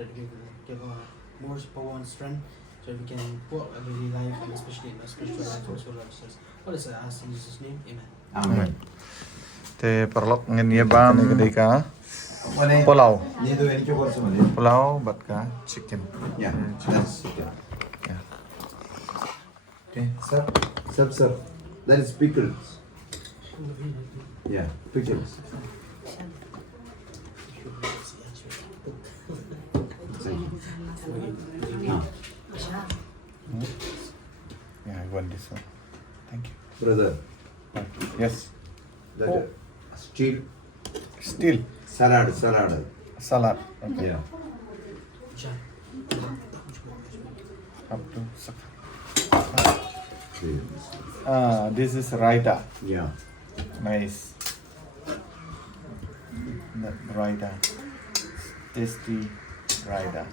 so that we will give more power and strength, so we can work our daily life and especially in our spiritual life also, Lord Jesus. All this I ask in Jesus' name, Amen. Amen. Te perlok ngenia bam ketika pulau. Pulau batka chicken. Yeah, that's chicken. Yeah. Okay. Sir. That is pickles. Yeah, pickles. Yeah, I want this one. Thank you. Brother, Yes. that steel Still salad. salad. Okay. Yeah. Up to this is raita. Yeah. Nice. That raita. Tasty raita.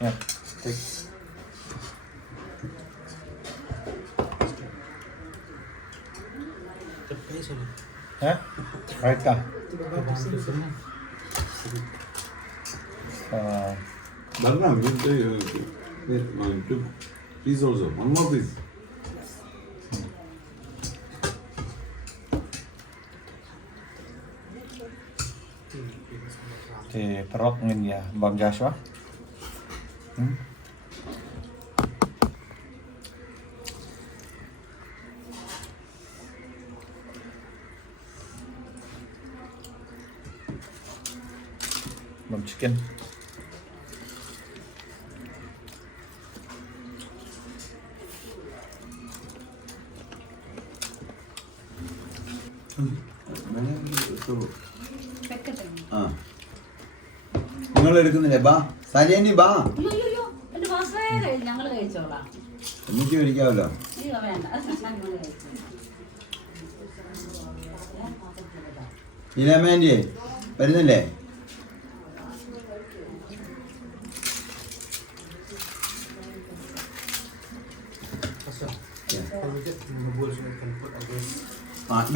Yeah. Take. Huh? Raita. Balram, two piece also. One more piece. Thì perok ngin ya Bang Joshua. Bang chicken. നിങ്ങൾ എടുക്കുന്നില്ലേ ബാ സരിയനി ബാ ഞങ്ങൾ കഴിച്ചോളാം. എനിക്ക് കഴിക്കാമല്ലോ. അയ്യോ വേണ്ട, ഞങ്ങൾ കഴിച്ചു. ഇലമേൻ്റെ വരുന്നില്ലേ?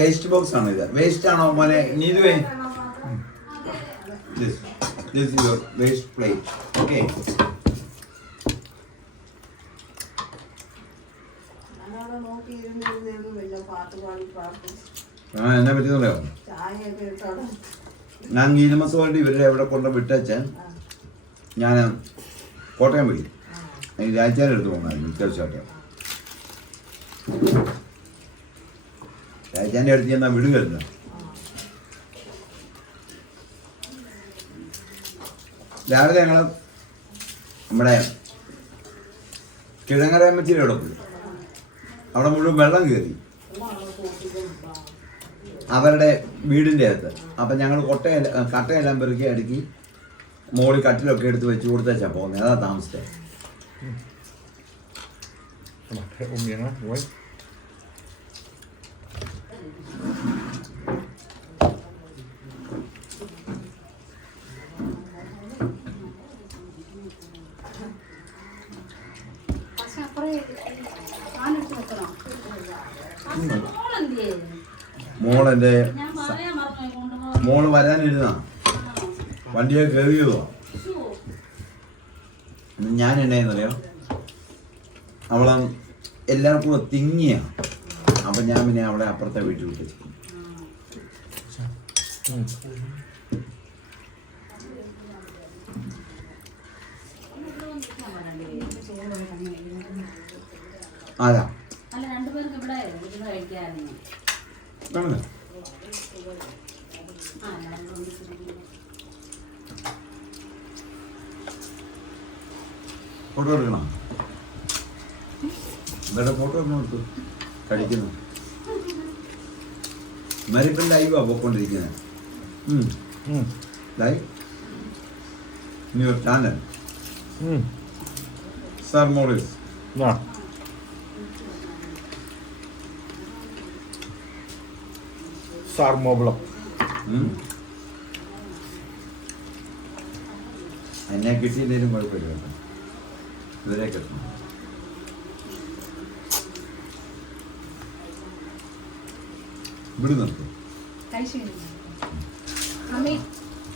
വേസ്റ്റ് ബോക്സ് ആണോ ഇത്? വേസ്റ്റ് ആണോ മോനെ? ഇനി ഇത് this is your waste plate. Okay. എന്നാ പറ്റുന്നല്ലോ, ഞാൻ ഗീതമസോളുടെ ഇവരുടെ എവിടെ കൊണ്ട് വിട്ടേച്ചാൽ ഞാൻ കോട്ടയം പോയി. എനിക്ക് രാജ്യാൻ്റെ അടുത്ത് പോകണമായിരുന്നു തീർച്ചയായിട്ടും. രാജ്യാൻ്റെ അടുത്ത് ചെന്നാൽ വിടുകയല്ല. രാവിലെ ഞങ്ങൾ നമ്മുടെ കിഴങ്ങരമ്മച്ചിയുടെ അവിടെ പോയി. അവിടെ മുഴുവൻ വെള്ളം കയറി അവരുടെ വീടിൻ്റെ അകത്ത്. അപ്പം ഞങ്ങൾ കട്ടയെല്ലാം പെറുക്കി അടുക്കി മോളിൽ കട്ടിലൊക്കെ എടുത്ത് വെച്ച് കൊടുത്തേച്ചാ പോകുന്നത്. അതാ താമസിച്ചത്. മോളെൻ്റെ മോള് വരാനിരുന്ന വണ്ടിയെ കയറിയതോ. ഞാൻ എന്നായെന്നറിയോ, അവളെ എല്ലാവർക്കും കൂടെ തിങ്ങിയ. അപ്പം ഞാൻ പിന്നെ അവളെ അപ്പുറത്തെ വീട്ടിൽ വിട്ടു. ആരാ കാണുന്നേ? ഫോട്ടോ എടുക്കണം. ഇവരുടെ ഫോട്ടോ എടുത്തു കഴിക്കുന്നു. മരിപ്പം ലൈവാ പോയിക്കൊണ്ടിരിക്കുന്നത്. ലൈവ് ന്യൂ ചാനൽ സാർ മോറിസ്. Sarmoblok. എന്നെ കിട്ടിയില്ലേലും കുഴപ്പമില്ല കേട്ടോ, ഇവരെ കിട്ടണം. ഇവിടെ നിർത്തും.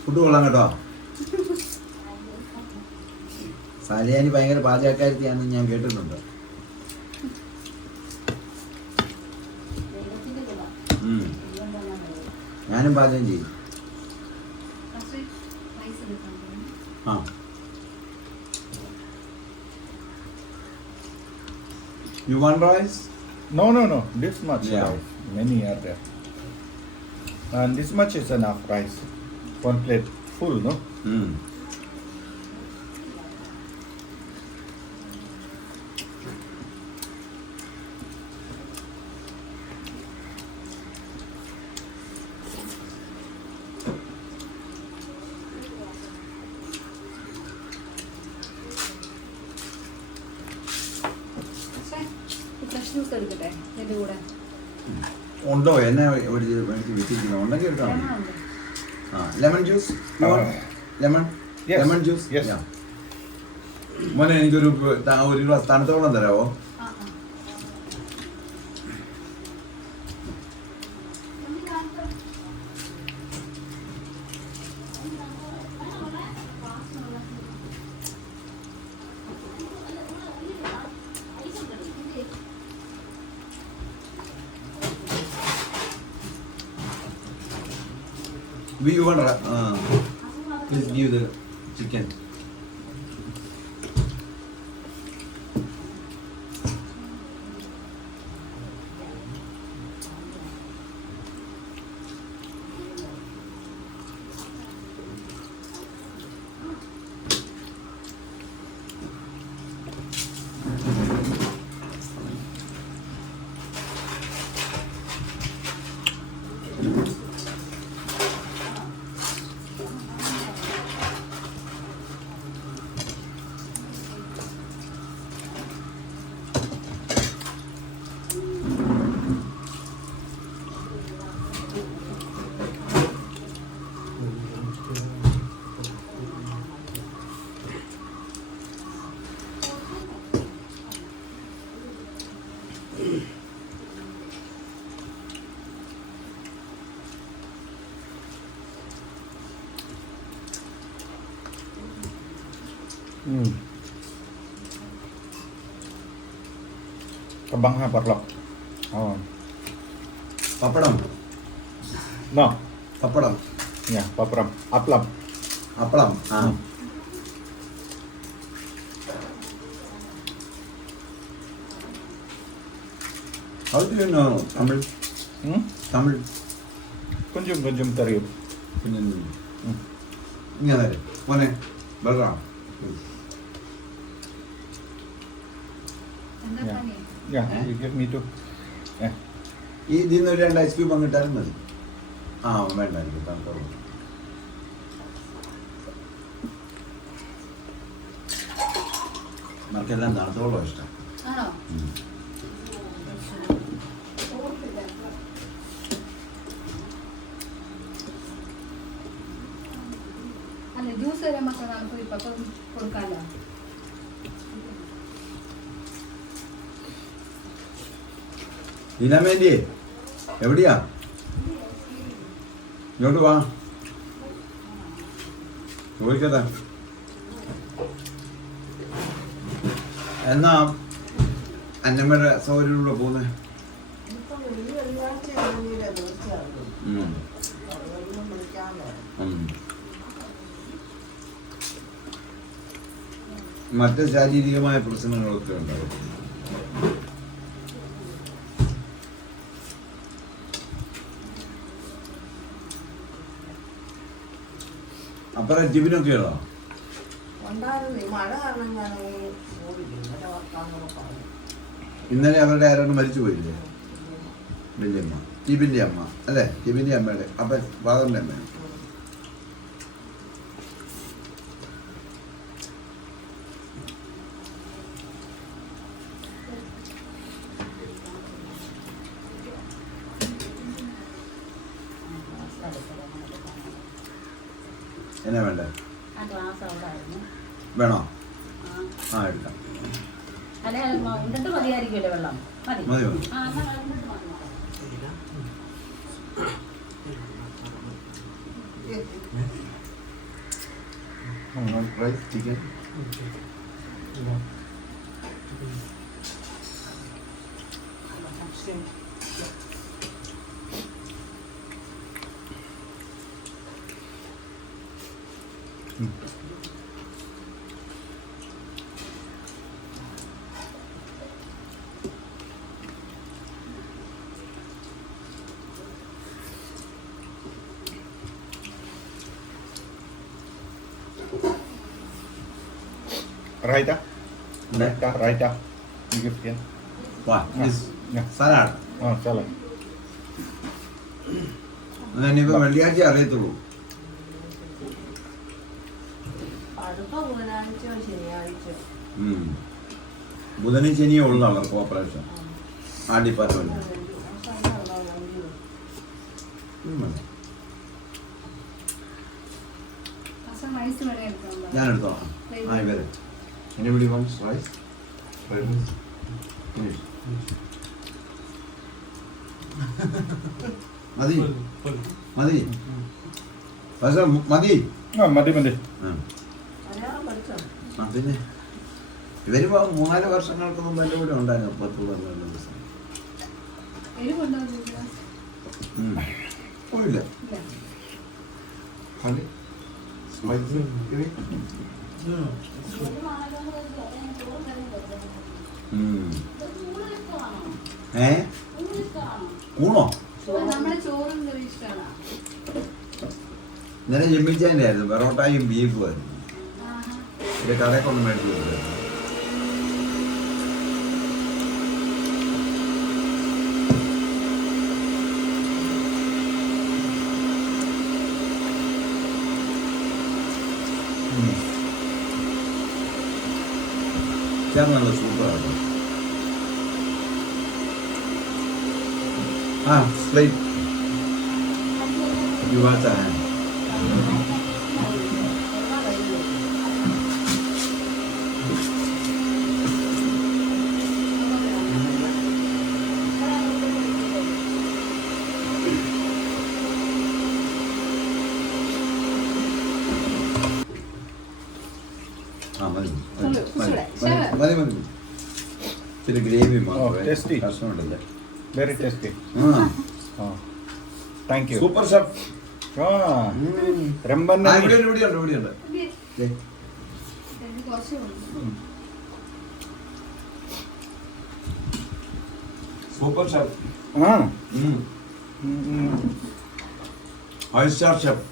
ഫുഡ് കൊള്ളാം കേട്ടോ. സാലിയാനി ഭയങ്കര പാചകക്കാരത്തിയാണെന്ന് ഞാൻ കേട്ടിട്ടുണ്ട്. ഞാനും പാചകം ചെയ്യും. ആ You want rice? No. This much Yeah. rice. Many are there. And this much is enough rice. One plate full, no? ഉണ്ടോ എന്നെ ഒരു എനിക്ക് വിറ്റിരിക്കുന്നു ഉണ്ടെങ്കിൽ എടുക്കാം. ആ ലെമൺ ജ്യൂസ് ലെമൺ ജ്യൂസ്. മോനെ എനിക്കൊരു ഒരു ഗ്ലാസ് തണുത്തോളം തരാമോ? You want please give the chicken. Kebang haparlok. Oh. Pappadam. No. Pappadam. Yeah, papram. Aplam. അപ്പളം. ആ How do you know Tamil? Tamil. Kunjum teriyum. ഇങ്ങനെ മോനെ വെള്ളം. Yeah, you give me too. Yeah. ഈ ഇതിന്ന് ഒരു 2 ഐസ് ക്യൂബ് അങ്ങിട്ടാലും മതി. ആ വേണ്ട എനിക്ക് തണുത്തോളം. നമുക്കെല്ലാം തണുത്തോളം ഇഷ്ടം. ആണോ? അല്ല ജ്യൂസ് വരെ മക്കൾ നമുക്ക് ഇപ്പൊ കൊടുക്കാലോ. ദിനമേന്തി എവിടെയാ? ഇങ്ങോട്ട് വാ ചോദിക്കട്ടെ. എന്നാ അന്നമ്മയുടെ സൗകര്യത്തിലൂടെ പോകുന്നേ? മറ്റ് ശാരീരികമായ പ്രശ്നങ്ങളൊക്കെ ഉണ്ടാവും. അപ്പുറം ജിബിനൊക്കെ ഉള്ളോ? ഇന്നലെ അവരുടെ ആരോട് മരിച്ചു പോയില്ലേ? വല്യമ്മ, ജിബിന്റെ അമ്മ അല്ലേ? ജിബിന്റെ അമ്മയുടെ അപ്പൊ ഫാദറിന്റെ അമ്മ. എന്നാ വേണ്ടേ? വേണോ? ആ എടുക്കാം. മതിയോ? Rice, chicken. Okay. Raita. Yeah. Raita. You give here. What? This Yeah. salad. Salad. ഞാനിപ്പോൾ വെള്ളിയാഴ്ച അറിയത്തുള്ളൂ. ബുധനും ശനിയേ ഉള്ളൂ അവർക്ക് ഓപ്പറേഷൻ ആ ഡിപ്പാർട്ട്മെന്റ്. ഞാൻ എടുത്തോളാം. ആ ഇവരെ anybody wants rice? മതി മതി പക്ഷേ മതി. മതി മതി. ആ പിന്നെ ഇവര് 3-4 വർഷങ്ങൾക്ക് മുമ്പ് എൻ്റെ കൂടെ ഉണ്ടായിരുന്നു. 10-12 ദിവസം പോയില്ല. ഊണോ ഇന്നലെ ജമ്മിച്ചതിൻ്റെ ആയിരുന്നു. പെറോട്ടയും ബീഫും ആയിരുന്നു. ഒരു കടയിൽ കൊണ്ട് മേടിച്ചു കൊടുത്തായിരുന്നു. നല്ല സൂപ്പറാണ്. ആ സ്ലൈറ്റ് യുവാച്ച മതി മതി. ഇച്ചിരി ഗ്രേവി tasty. കഷ്ണമുണ്ടല്ലേ. Very tasty. Thank you. Super chef. രമ്പന്നെ. ഇവിടെയുണ്ട്. Super chef. 5-star chef.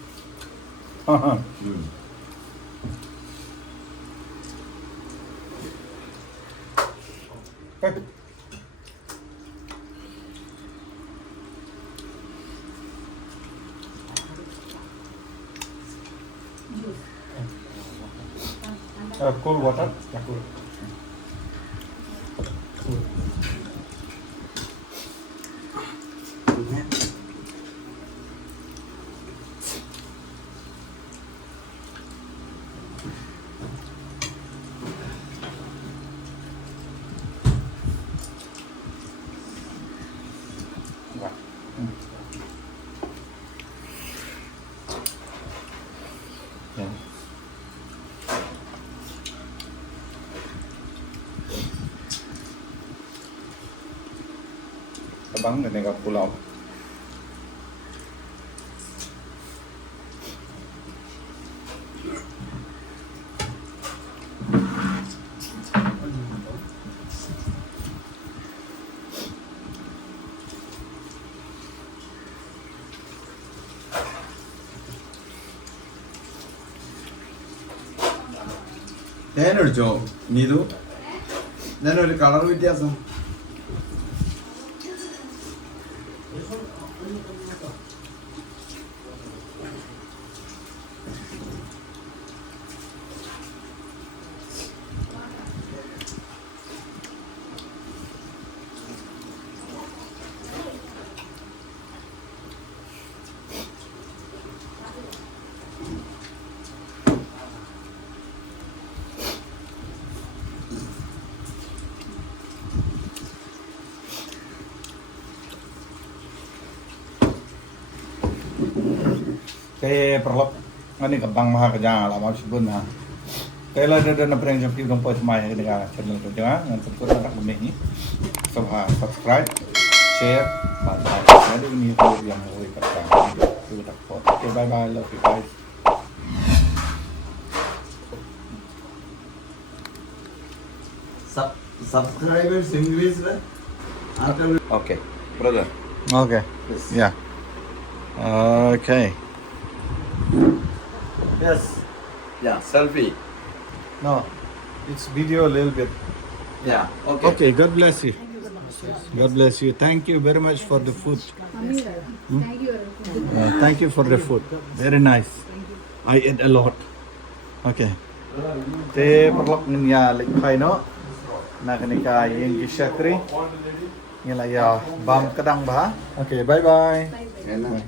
Cool water. Cool. Abang dengan pulau. തേനൊഴിച്ചോ നീതു? ഞാനൊരു കളർ വ്യത്യാസം. Kaya perlok ani kabang maha kajang ala mau sebut na. Kaya ada na preng jam kibong po semai dengan channel ko jangan ngan tentu nak lebih ni. Subscribe, share, like. Jadi ini video yang mau ikat itu tak pot. Okay, bye bye, love you guys. Subscribers English lah. Okay, brother. Okay. Yes. Yeah. Okay. Yes. Yeah, selfie. No, it's video a little bit. Yeah. Okay. Okay. God bless you. God bless you. Thank you very much for the food. Thank you for the food. Very nice. I ate a lot. Okay. Te perlok niya likhay no. Nakanika yung parashakri. Nila ya bam kadang ba? Okay, bye bye. Enak.